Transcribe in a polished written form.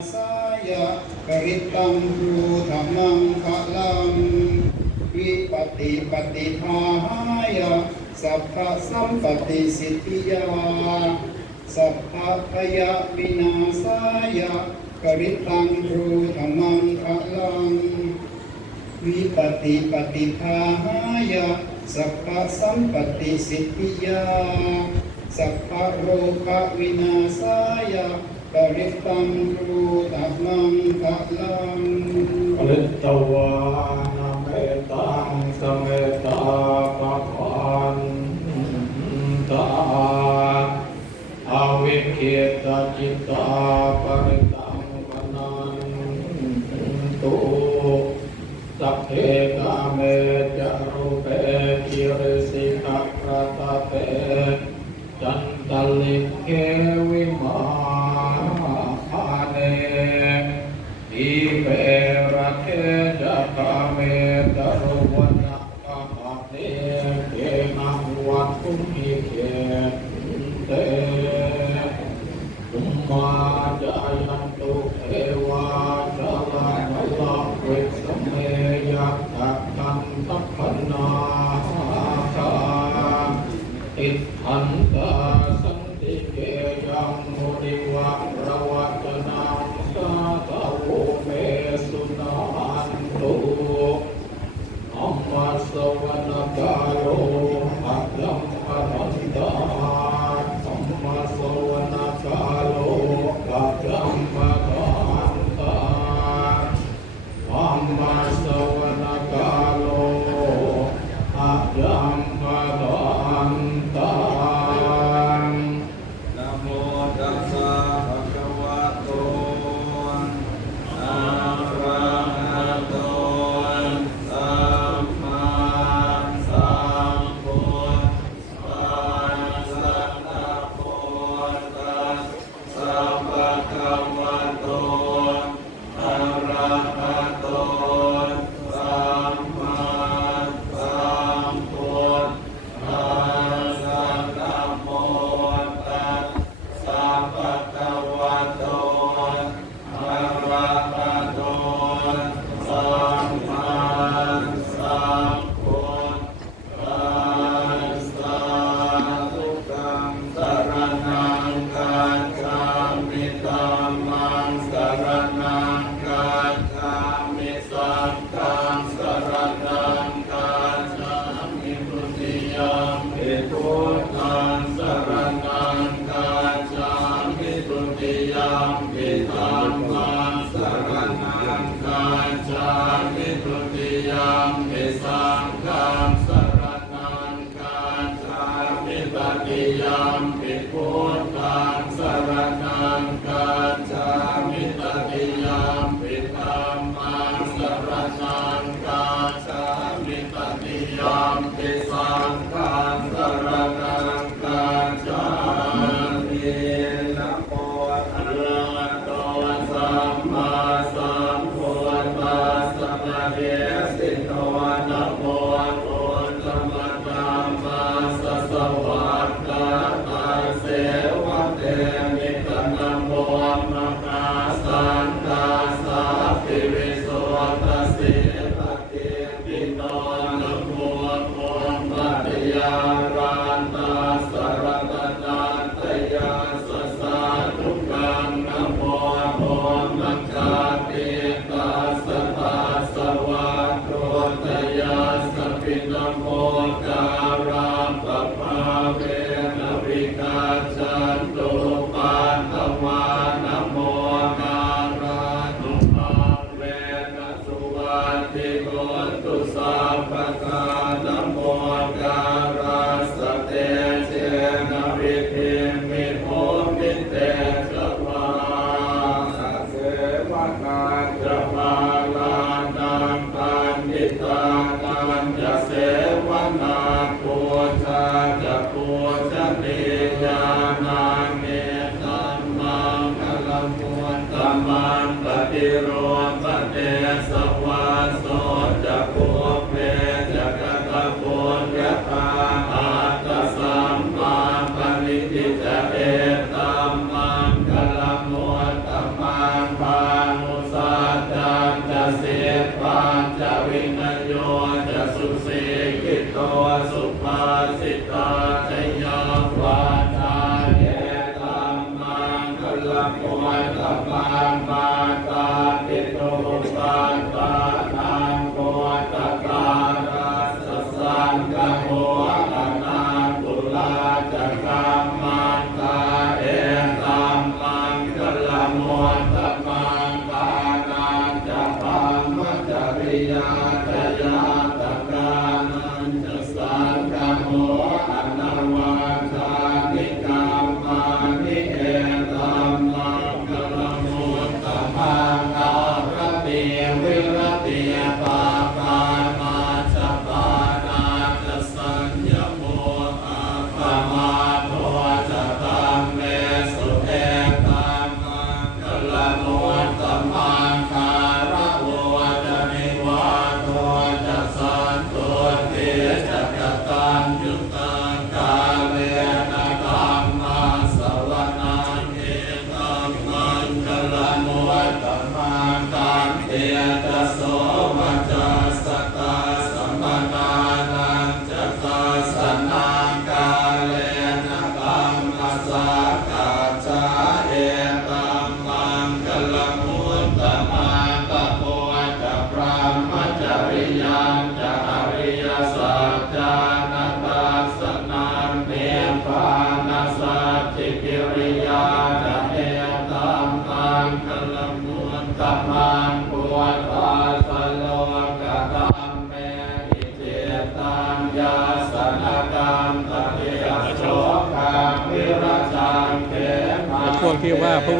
สายะกริตังรูธรรมังคะลังวิปติปฏิภาหายะสัพพะสัมปติสิทธิยาสัพพะพยะวินาศายะกริตังรูธรรมังคะลังวิปติปฏิภาหายะสัพพะสัมปติสิทธิยาสัพพะโรคะวินาศายะปริตังรูธัมมังคะลังปริตตวานาเมตังสเมตาปะพันตาอวิคิตาจิตตาปริตังปนันตุสัพเพกาเมจารุเปกิริสิกะปะตะเปจันตลิเกวิมาเนอิเประเทจะกาเมตรุวันนะกะหะเนเกนะวัตถุมิเกเตตุมมาจายันตุเทวาชาลาภลาเวสเมยัตถะคันตัพพนาคาอิทันตาสันติเกยังมุนิวะระวัตนังสาตะโวเมสุนันตุอัมมาสวนาคาโลอัตตัมปะทันตาอัมมาสวนาคาโลอัตตัมปะทันตาอัมมาสวนาคาโลอัตตัมปะทันตานะโมตัสสะภะคะวะโตอะระหะโตสัมมาสัมพุทธัสสะนะโมตัสสะภะคะวะโตอะระหะโตสัมมาสัมพุทธัสสะนะโมตัสสะภะคะวะโตอะระหะโตสัมมาสัมพุทธัสสะทุกขังสรณังคัจฉามิธัมมังสรณังคัจฉามิสังฆังสรณังคัจฉามิทุติยัมปิพุทธังสรณังคัจฉามิทุติยัมปิธัมมังสรณังคัจฉามิทุติยัมปิสังฆังสรณังคัจฉามิตติยัมปิพุทธังสรณังคัจฉามิตติยัมปิธัมมังสรณังคัจฉามิตติยัมปิสังฆังสรณังคัจฉามินะโมอะระหะโตสัมมาสัมพุทธัสสะนะเมสิโนนะโมพุทธมัตตามาสสวัสดาตัสเสวะเตมิตนะโมมะคาสันตาสัพพิวิโสตัสสิปะเกปิโนนะโมโมมัตยารันตาสรตนันตยาสสะทุกขังนะโมโมมัคคาเตตัสสะตาสวะโตตยาสปินะโมการังปะภาเวนะวิกาจันตุปันตวานะโมการังตุภาเวนะสุวัตติโกตุสัพพะกานะโมการังสเตเจนะวิภิมิโหมิเตสวาเสวนาจะมาลานังปันติตานันจะเสวนาปูชาจะปูชนียานังเมตัมมังคลมุตตมังปฏิโรปเตสวาโสจะปูเปจะกะตะปุญญาตาอัตตสัมมาปณิทิจะเอตัมมังคลมุตตมังภา ตัมมังปุวัตตาสโลกตัมเมหิจิตังยาสนกรรมตติยโสกังวิรัชังเขมา พวกที่ว่าพระพุทธ